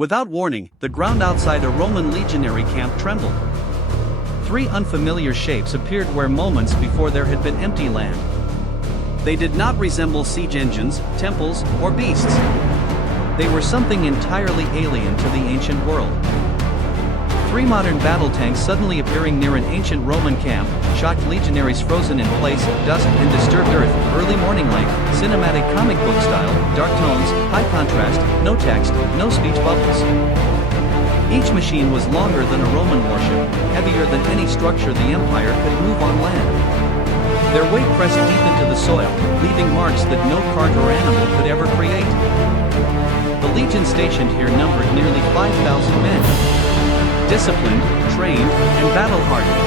Without warning, the ground outside a Roman legionary camp trembled. Three unfamiliar shapes appeared where moments before there had been empty land. They did not resemble siege engines, temples, or beasts. They were something entirely alien to the ancient world. Three modern battle tanks suddenly appearing near an ancient Roman camp, shocked legionaries frozen in place, dust and disturbed earth, early morning light, cinematic comic book style, dark tones, high contrast, no text, no speech bubbles. Each machine was longer than a Roman warship, heavier than any structure the Empire could move on land. Their weight pressed deep into the soil, leaving marks that no cart or animal could ever create. The legion stationed here numbered nearly 5,000 men. Disciplined, trained, and battle-hardened.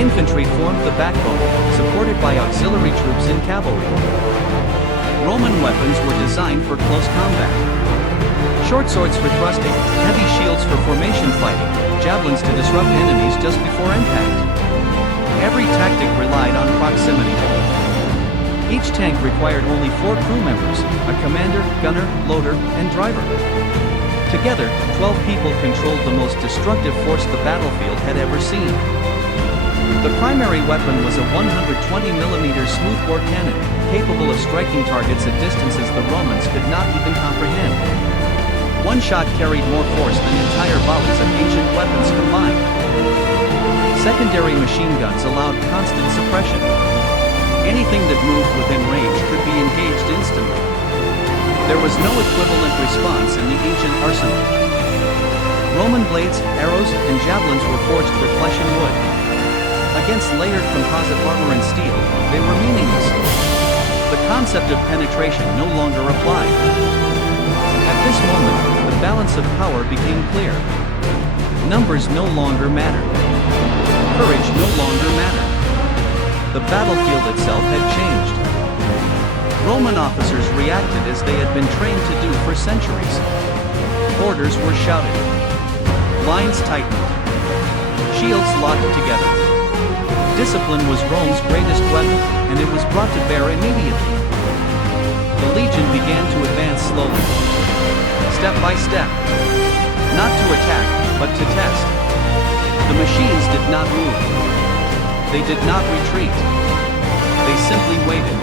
Infantry formed the backbone, supported by auxiliary troops and cavalry. Roman weapons were designed for close combat. Short swords for thrusting, heavy shields for formation fighting, javelins to disrupt enemies just before impact. Every tactic relied on proximity. Each tank required only 4 crew members, a commander, gunner, loader, and driver. Together, 12 people controlled the most destructive force the battlefield had ever seen. The primary weapon was a 120mm smoothbore cannon, capable of striking targets at distances the Romans could not even comprehend. One shot carried more force than entire volleys of ancient weapons combined. Secondary machine guns allowed constant suppression. Anything that moved within range could be engaged instantly. There was no equivalent response in the ancient arsenal. Roman blades, arrows, and javelins were forged for flesh and wood. Against layered composite armor and steel, they were meaningless. The concept of penetration no longer applied. At this moment, the balance of power became clear. Numbers no longer mattered. Courage no longer mattered. The battlefield itself had changed. Roman officers reacted as they had been trained to do for centuries. Orders were shouted. Lines tightened. Shields locked together. Discipline was Rome's greatest weapon, and it was brought to bear immediately. The legion began to advance slowly. Step by step. Not to attack, but to test. The machines did not move. They did not retreat. They simply waited.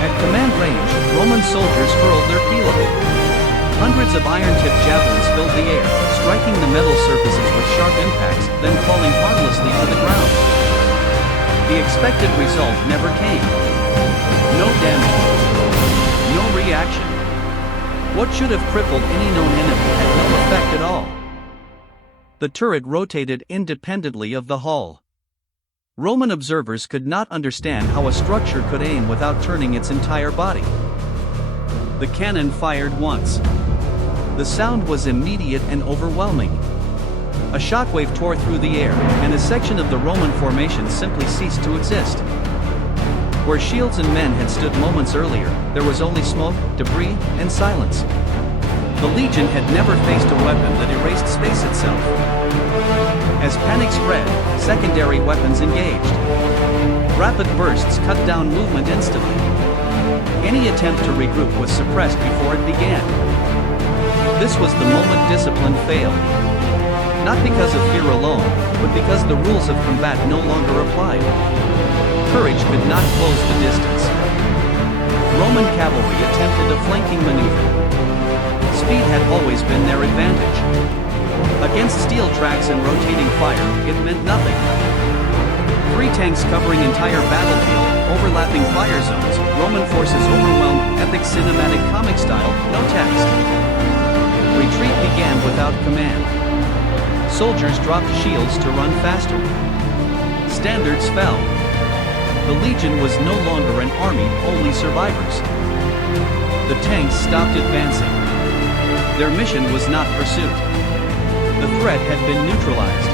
At command range, Roman soldiers hurled their pila. Hundreds of iron-tipped javelins filled the air, striking the metal surfaces with sharp impacts, then falling harmlessly to the ground. The expected result never came. No damage. No reaction. What should have crippled any known enemy had no effect at all. The turret rotated independently of the hull. Roman observers could not understand how a structure could aim without turning its entire body. The cannon fired once. The sound was immediate and overwhelming. A shockwave tore through the air, and a section of the Roman formation simply ceased to exist. Where shields and men had stood moments earlier, there was only smoke, debris, and silence. The legion had never faced a weapon that erased space itself. As panic spread, secondary weapons engaged. Rapid bursts cut down movement instantly. Any attempt to regroup was suppressed before it began. This was the moment discipline failed. Not because of fear alone, but because the rules of combat no longer applied. Courage could not close the distance. Roman cavalry attempted a flanking maneuver. Speed had always been their advantage. Against steel tracks and rotating fire, it meant nothing. 3 tanks covering entire battlefield, overlapping fire zones, Roman forces overwhelmed, epic cinematic comic style, no text. Retreat began without command. Soldiers dropped shields to run faster. Standards fell. The legion was no longer an army, only survivors. The tanks stopped advancing. Their mission was not pursuit. The threat had been neutralized.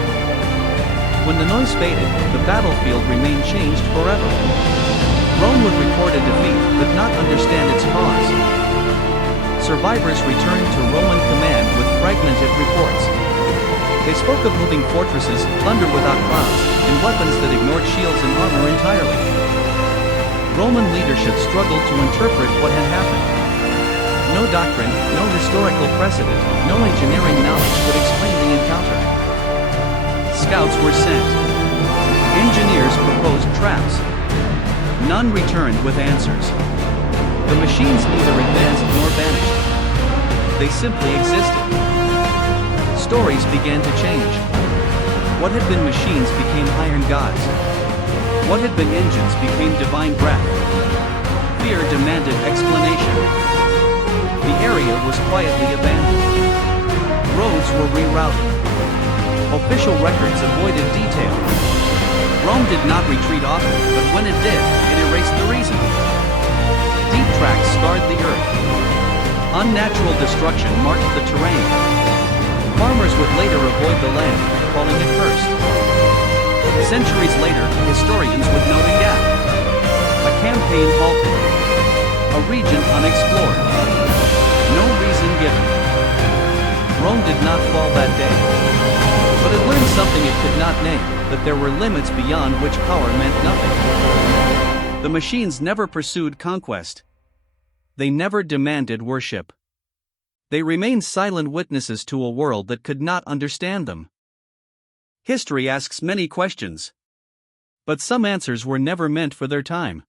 When the noise faded, the battlefield remained changed forever. Rome would record a defeat, but not understand its cause. Survivors returned to Roman command with fragmented reports. They spoke of moving fortresses, thunder without clouds, and weapons that ignored shields and armor entirely. Roman leadership struggled to interpret what had happened. No doctrine, no historical precedent, no engineering knowledge would explain the encounter. Scouts were sent. Engineers proposed traps. None returned with answers. The machines neither advanced nor vanished. They simply existed. Stories began to change. What had been machines became iron gods. What had been engines became divine breath. Fear demanded explanation. The area was quietly abandoned. Roads were rerouted. Official records avoided detail. Rome did not retreat often, but when it did, it erased the reason. Deep tracks scarred the earth. Unnatural destruction marked the terrain. Farmers would later avoid the land, calling it cursed. Centuries later, historians would note a gap. A campaign halted. A region unexplored. No reason given. Rome did not fall that day. But it learned something it could not name, that there were limits beyond which power meant nothing. The machines never pursued conquest. They never demanded worship. They remained silent witnesses to a world that could not understand them. History asks many questions. But some answers were never meant for their time.